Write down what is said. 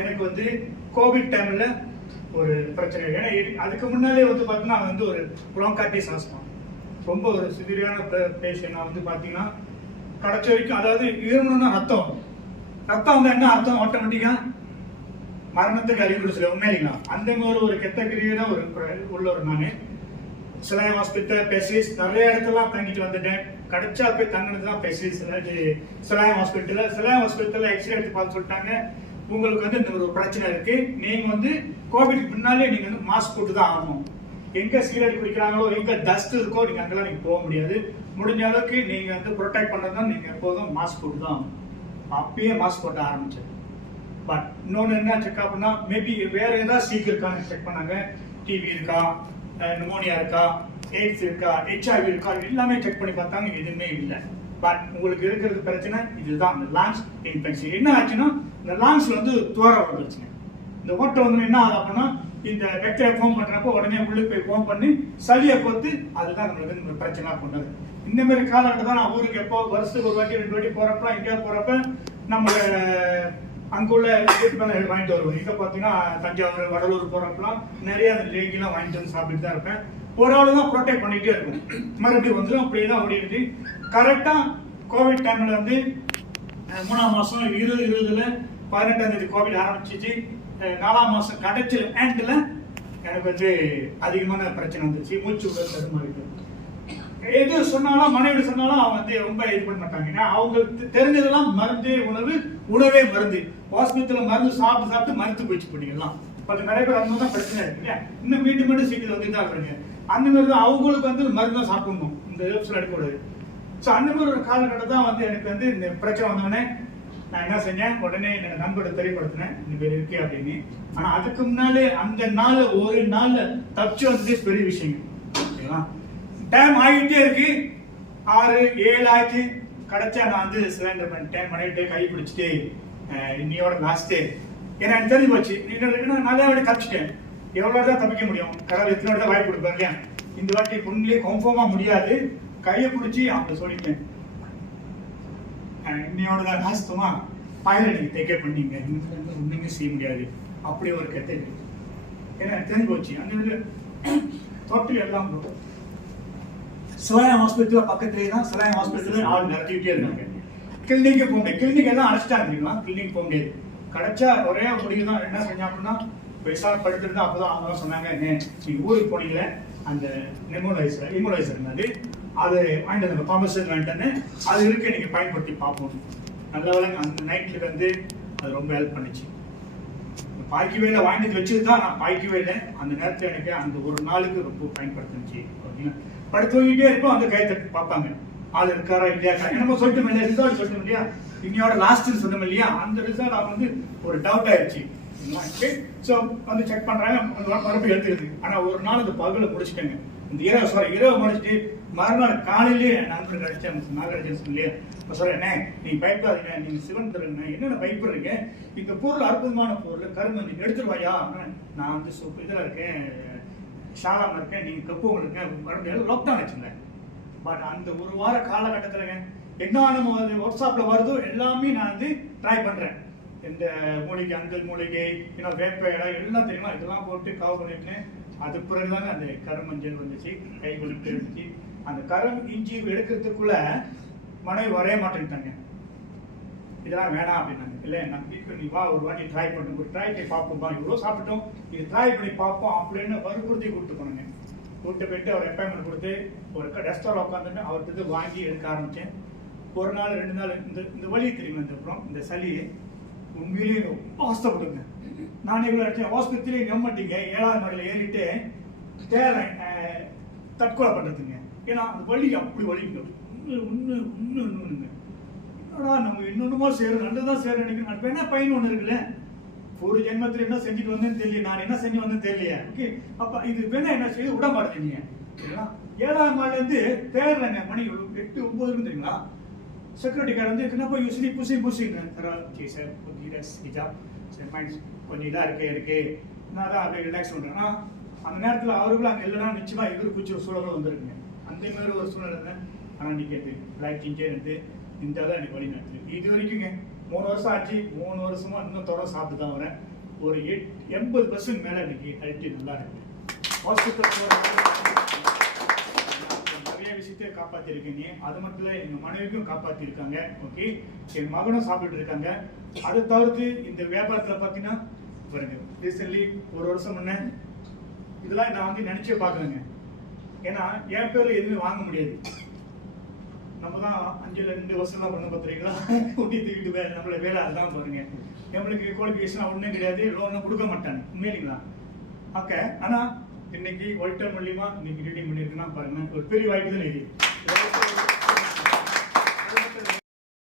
எனக்கு வந்து கோவிட் டைம்ல ஒரு பிரச்சனை. ஏன்னா அதுக்கு முன்னாலே வந்து பார்த்தீங்கன்னா வந்து ஒரு ப்ரோங்காட்டிஸ் ஆஸ்மா ரொம்ப ஒரு சிவியரான பேஷண்ட். நான் வந்து பார்த்தீங்கன்னா கடைசி வரைக்கும், அதாவது இருமணும்னா ரத்தம் வந்து என்ன அர்த்தம், ஆட்டோமேட்டிக்கா மரணத்துக்கு அறிகுறி சொல்ல உண்மையிங்களா? அந்த மாதிரி ஒரு கெட்ட கிரியான ஒரு உள்ளவர். நான் சிலாயம் ஹாஸ்பிட்டல் பெசிஸ் நிறைய இடத்துலாம் தங்கிட்டு வந்துட்டேன். கிடைச்சா போய் தங்கினது தான் பெசிஸ் சிலாயம் ஹாஸ்பிட்டல்ல எக்ஸ்ரே எடுத்து பார்த்து சொல்லிட்டாங்க, உங்களுக்கு வந்து இந்த ஒரு பிரச்சனை இருக்கு, நீங்க வந்து கோவிட் முன்னாலே நீங்க வந்து மாஸ்க் போட்டு தான் ஆகணும். எங்க சிகரெட் குடிக்கிறாங்களோ, எங்க டஸ்ட் இருக்கோ, நீங்க அங்கெல்லாம் நீங்க போக முடியாது. முடிஞ்ச அளவுக்கு நீங்க வந்து ப்ரொடெக்ட் பண்ணதான் நீங்க எப்போதும் மாஸ்க் போட்டு தான் ஆகணும். அப்பயே மாஸ்க் போட்டு ஆரம்பிச்சேன். பட் இன்னொன்று என்ன செக் பண்ணா, மேபி வேற ஏதாவது சீக்கு இருக்கான்னு செக் பண்ணாங்க. டிவி இருக்கா, நிமோனியா இருக்கா, எய்ட்ஸ் இருக்கா, HIV இருக்கா, எல்லாமே செக் பண்ணி பார்த்தாங்க, எதுவுமே இல்லை. பட் உங்களுக்கு இருக்கிறது பிரச்சனை இதுதான், இந்த லாங்ஸ் இன்ஃபெக்ஷன். என்ன ஆச்சுன்னா, இந்த லாங்ஸ்ல வந்து துவரை வந்துருச்சுங்க. இந்த ஓட்டை வந்து என்ன ஆகும்னா, இந்த வெக்டரை ஃபோம் பண்றப்போ உடனே உள்ளே போய் ஃபோம் பண்ணி சளியை பொறுத்து அதுதான் நம்மளுக்கு இந்த பிரச்சனை கொண்டது. இந்த மாதிரி காலகட்டம் தான் நான் ஊருக்கு எப்போ வருஷத்துக்கு ஒரு வாட்டி 2 வாட்டி போறப்ப, எங்கேயா போறப்ப நம்ம அங்குள்ள வாங்கிட்டு வருவோம். இங்க பாத்தீங்கன்னா தஞ்சாவூர், வடலூர் போறப்பெல்லாம் நிறைய அந்த லேகிலாம் வாங்கிட்டு வந்து சாப்பிட்டு தான் இருப்பேன். ஒரு ஆள் தான் ப்ரொடெக்ட் பண்ணிட்டே இருக்கும். மறுபடியும் வந்துடும், அப்படியே தான் ஓடிடுது. கரெக்டா கோவிட் டைம்ல வந்து 3ஆம் மாசம் 2020ல 18ஆம் தேதி கோவிட் ஆரம்பிச்சிச்சு. 4ஆம் மாசம் கடைசியில எண்ட்ல எனக்கு வந்து அதிகமான பிரச்சனை வந்துச்சு. மூச்சு விட தடுமாறிட்டு எது சொன்னாலும், மனைவி சொன்னாலும் அவங்க வந்து ரொம்ப இது பண்ண மாட்டாங்க. ஏன்னா அவங்களுக்கு தெரிஞ்சதெல்லாம் மருந்தே உணவே மருந்து. ஹாஸ்பிட்டல்ல மருந்து சாப்பிட்டு மறுத்து போயிடுச்சு போட்டீங்கலாம். பட் நிறைய பேர் அந்த தான் பிரச்சனை இருக்கு இல்லையா? இன்னும் மீண்டும் சீக்கிரம் வந்து தான் இருக்காங்க. அந்த மாதிரி தான் அவங்களுக்கு வந்து மருந்து தான் சாப்பிடணும், இந்த ஹெல்ப்ஸ்ல எடுக்கக்கூடாது. ஸோ அந்த மாதிரி ஒரு காலகட்டம் தான் வந்து எனக்கு வந்து இந்த பிரச்சனை வந்தோடனே நான் என்ன செஞ்சேன், உடனே என்னோட நண்பரை தெரியப்படுத்தினேன், இந்த பேர் இருக்கு அப்படின்னு. ஆனா அதுக்கு முன்னாலே அந்த நாள் ஒரு நாள்ல தப்பிச்சு வந்தது பெரிய விஷயம். ஓகேவா? டைம் ஆகிட்டே இருக்கு, 6, 7 ஆச்சு. கிடைச்சா நான் வந்து சிலிண்டர் பண்ணிட்டேன், பண்ணிட்டு கை பிடிச்சிட்டு இன்னையோட லாஸ்ட்டு. ஏன்னா எனக்கு தெரிஞ்சு போச்சு, நிறைய வாட்டி தப்பிச்சிட்டேன். எவ்வளோ தான் தப்பிக்க முடியும், கடவுள் எத்தனை வாட்டி தான் வாய்ப்பு கொடுப்பாரு இல்லையா? இந்த வாட்டி பொண்ணுலேயே கன்ஃபார்மா முடியாது, கையை பிடிச்சி அவங்க சொல்லிட்டேன், இன்னையோட தான் லாஸ்ட்டுமா, பையனை நீங்க டேக்கே பண்ணீங்க, ஒண்ணுமே செய்ய முடியாது. அப்படி ஒரு கெட்ட ஏன்னா எனக்கு தெரிஞ்சு போச்சு. அந்த தொட்டு எல்லாம் சிலாயம் ஹாஸ்பிட்டல் பக்கத்துலேயே தான். சிலாயம் ஹாஸ்பிட்டல் ஆள் நடத்திக்கிட்டே இருக்காங்க. கிளினிக்கு போக முடியாது, கிளினிக் எல்லாம் அழைச்சிட்டாங்க தெரியுமா? கிளினிக் போக முடியாது. கிடைச்சா ஒரே முடிவு தான். என்ன செஞ்சா அப்படின்னா, பெருசாக படுத்துட்டு அப்போதான் அவங்க தான் சொன்னாங்க, நீங்க ஊருக்கு போனீங்களே அந்த இமோலைசர் இருந்தது, அது வாங்கிட்டு அந்த ஃபார்மசியில் வாங்கிட்டு அது இருக்கு, நீங்க பயன்படுத்தி பார்ப்போம். நல்ல வேலை அந்த நைட்ல வந்து அது ரொம்ப ஹெல்ப் பண்ணிச்சு. பாய்க்கவே இல்லை, வாங்கிட்டு வச்சுட்டு தான் நான் பாய்க்கவே இல்லை. அந்த நேரத்தில் எனக்கு அந்த ஒரு நாளுக்கு ரொம்ப பயன்படுத்துச்சு. படுத்து தூங்கிட்டே இருப்போம், அந்த கை தட்டி பார்ப்பாங்க, ஆள் இருக்காரா இல்லையா. நம்ம சொல்லிட்டோம் இல்லையா, ரிசல்ட் சொல்லிட்டோம் இல்லையா, இன்னையோட லாஸ்ட்னு சொன்னோம் இல்லையா, அந்த ரிசல்ட் அவங்க வந்து ஒரு டவுட் ஆயிடுச்சு. ஸோ வந்து செக் பண்றாங்க, மறுபடியும் எடுத்துக்குது. ஆனா ஒரு நாள் இந்த பகலை முடிச்சுட்டேங்க. இந்த இரவு முடிச்சுட்டு மறுநாள் காலையிலேயே நண்பர் கிடைச்சேன், நாகராஜன் இல்லையா, சொல்றேன், நீங்க பயப்படாதீங்க, நீங்க சிவன் தருங்க, என்னென்ன பயப்படுறீங்க, இந்த பொருள் அற்புதமான பொருள், கருமஞ்சள் எடுத்துருவாயா, நான் வந்து இதுல இருக்கேன், ஷாலாம இருக்கேன், நீங்க கப்பூர் இருக்கேன், மறுபடியும் லாக்டவுன் வச்சுங்க. பட் அந்த ஒரு வார காலகட்டத்துல என்ன நம்ம வாட்ஸ்அப்ல வருதோ எல்லாமே நான் வந்து ட்ரை பண்றேன். இந்த மூலிகை, அந்த மூலிகை, வேப்ப இலை எல்லாம் தெரியுமா, இதெல்லாம் போட்டு காவு பண்ணிட்டேன். அது பிறகுதாங்க அந்த கருமஞ்சள் வந்துச்சு, கை கொடுத்து இருந்துச்சு. அந்த கரும் இஞ்சி எடுக்கிறதுக்குள்ள மனைவி வரைய மாட்டேன்ட்டாங்க, இதெல்லாம் வேணாம் அப்படின்னாங்க. இல்லை நான் வீட்டுக்கு நீ வா, ஒரு வாட்டி ட்ரை பண்ணுங்க, ஒரு ட்ரை பண்ணி பார்ப்போம்பா, இவ்வளோ சாப்பிட்டோம், இது ட்ரை பண்ணி பார்ப்போம் அப்படின்னு வற்புறுத்தி கூப்பிட்டு போனாங்க. கூப்பிட்டு போயிட்டு அவர் அப்பாயின்மெண்ட் கொடுத்து ஒரு டெஸ்டால் உட்காந்துட்டு அவர்கிட்ட வாங்கி எடுக்க ஆரம்பித்தேன். ஒரு நாள் 2 நாள் இந்த வலி தெரியுமா, இந்த அப்புறம் இந்த சளி உண்மையிலேயே ரொம்ப அவஸ்தப்பட்டுங்க. நான் இவ்வளோ எடுத்தேன், ஹாஸ்பிட்டலே நம்பட்டீங்க, 7ஆவது மாடியில் ஏறிட்டு தேடுறேன் தற்கொலை பண்ணுறதுங்க. ஏன்னா அந்த வலி அப்படி வலிங்க, ஒன்றுங்க. நம்ம இன்னொன்னுமா செய்யறோம், நல்லதான் செய்யறோம் நினைக்கிறேன். நான் என்ன பையன் ஒன்று இருக்குல்ல, ஒரு ஜென்மத்தில் என்ன செஞ்சுட்டு வந்தேன்னு தெரியல, நான் என்ன செஞ்சு வந்தேன்னு தெரியலையா. ஓகே, அப்ப இது வேணா என்ன செய்ய விட மாட்டேங்க. 7ஆவது மாடிலேருந்து தேடுறேங்க, மணி 8, 9 தெரியுங்களா. செக்யூரிட்டிக்கார் வந்து என்னப்பா யூஸ்லி புசிங்க சார், கொஞ்சம் இதாக இருக்கு, நான் தான் அப்படியே ரிலாக்ஸ் பண்ணுறேன். அந்த நேரத்தில் அவர்களும் அங்கே இல்லைன்னா நிச்சயமா எதிர் பூச்சி சூழலும் வந்துருக்குங்க. அந்த மாதிரி ஒரு சூழ்நிலை இருந்தேன். ஆனால் இன்னைக்கு லைஃப் சேஞ்சே இருந்து இந்த தான் எனக்கு வழி நடத்துது. இது வரைக்குங்க 3 வருஷம் ஆச்சு, 3 வருஷமா இன்னும் தொடர்ந்து சாப்பிட்டு தான் வரேன். ஒரு 80% மேல இன்னைக்கு ஹெல்த்தி நல்லா இருக்கு. ஹாஸ்பிட்டல் நிறைய விஷயத்தை காப்பாத்திருக்கீங்க. அது மட்டும் இல்ல, எங்க மனைவிக்கும் காப்பாத்திருக்காங்க. ஓகே, என் மகனும் சாப்பிட்டு இருக்காங்க. அதை தவிர்த்து இந்த வியாபாரத்துல பாத்தீங்கன்னா பாருங்க, ரீசன்ட்லி 1 வருஷம் முன்ன இதெல்லாம் நான் வந்து நினைச்சே பார்க்கலங்க. ஏன்னா என் பேர்ல எதுவுமே வாங்க முடியாது. நம்ம தான் 5-2 வருஷம்லாம் பண்ண பார்த்துறீங்களா, ஊட்டி தூக்கிட்டு நம்மள வேலை அதுதான் பாருங்க. நம்மளுக்கு குவாலிஃபிகேஷன் ஒன்றும் கிடையாது, லோன்லாம் கொடுக்க மாட்டாங்க. உண்மையிங்களா? ஓகே, ஆனா இன்னைக்கு ஒல்டர் மூலியமா இன்னைக்கு ரீடிங் பண்ணிருக்குன்னா பாருங்க, ஒரு பெரிய வாய்ப்பு தான் இது.